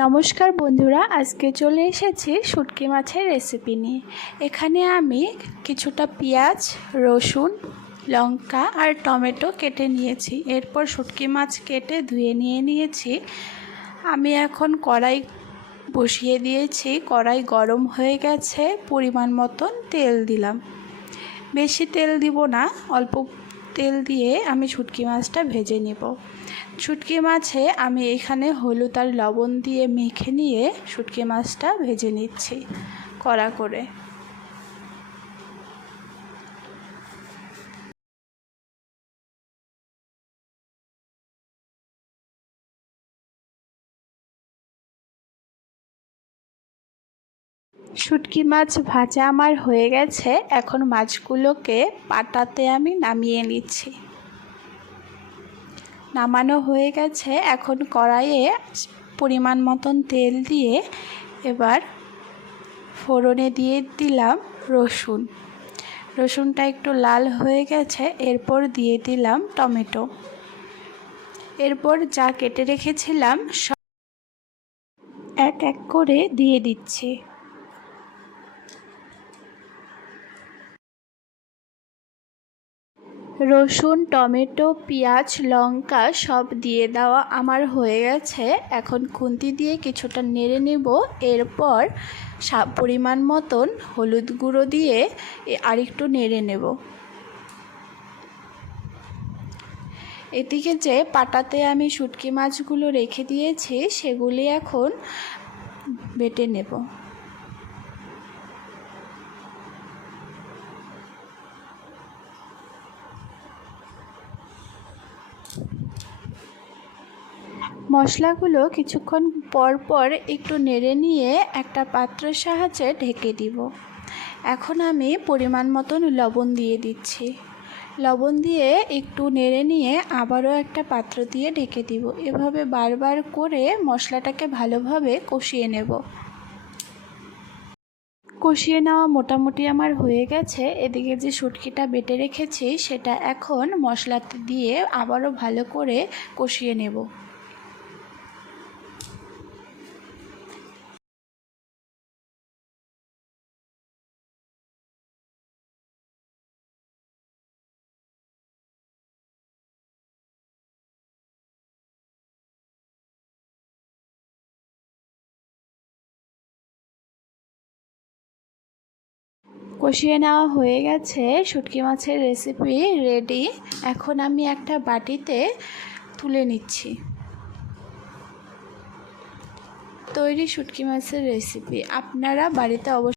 নমস্কার বন্ধুরা, আজকে চলে এসেছি শুটকি মাছের রেসিপি নিয়ে। এখানে আমি কিছুটা পেঁয়াজ, রসুন, লঙ্কা আর টমেটো কেটে নিয়েছি। এরপর শুটকি মাছ কেটে ধুয়ে নিয়েছি। আমি এখন কড়াই বসিয়ে দিয়েছি। কড়াই গরম হয়ে গেছে। পরিমাণ মতন তেল দিলাম। বেশি তেল দিব না, অল্প তেল দিয়ে আমি শুটকি মাছটা ভেজে নেব। শুটকি মাছে আমি এখানে হলুদ আর লবণ দিয়ে মেখে নিয়ে শুটকি মাছটা ভেজে নিচ্ছি কড়া করে। শুটকি মাছ ভাজা আমার হয়ে গেছে। এখন মাছগুলোকে পাটাতে আমি নামিয়ে নিচ্ছি। নামানো হয়ে গেছে। এখন কড়াইয়ে পরিমাণ মতন তেল দিয়ে এবার ফোড়নে দিয়ে দিলাম রসুনটা একটু লাল হয়ে গেছে। এরপর দিয়ে দিলাম টমেটো। এরপর যা কেটে রেখেছিলাম সব এক এক করে দিয়ে দিচ্ছি। রসুন, টমেটো, পেঁয়াজ, লঙ্কা সব দিয়ে দেওয়া আমার হয়ে গেছে। এখন খুন্তি দিয়ে কিছুটা নেড়ে নেব। এরপর পরিমাণ মতন হলুদ গুঁড়ো দিয়ে আরেকটু নেড়ে নেব। এদিকে যে পাটাতে আমি শুটকি মাছগুলো রেখে দিয়েছি সেগুলি এখন বেটে নেব। মশলাগুলো কিছুক্ষণ পর পর একটু নেড়ে নিয়ে একটা পাত্রের সাহায্যে ঢেকে দিব। এখন আমি পরিমাণ মতন লবণ দিয়ে দিচ্ছি। লবণ দিয়ে একটু নেড়ে নিয়ে আবারও একটা পাত্র দিয়ে ঢেকে দিব। এভাবে বারবার করে মশলাটাকে ভালোভাবে কষিয়ে নেব। কষিয়ে নেওয়া মোটামুটি আমার হয়ে গেছে। এদিকে যে শুটকিটা বেটে রেখেছি সেটা এখন মশলাতে দিয়ে আবারও ভালো করে কষিয়ে নেব। কষিয়ে নেওয়া হয়ে গেছে। শুটকি মাছের রেসিপি রেডি। এখন আমি একটা বাটিতে তুলে নিচ্ছি। তৈরি শুটকি মাছের রেসিপি আপনারা বাড়িতে অবশ্যই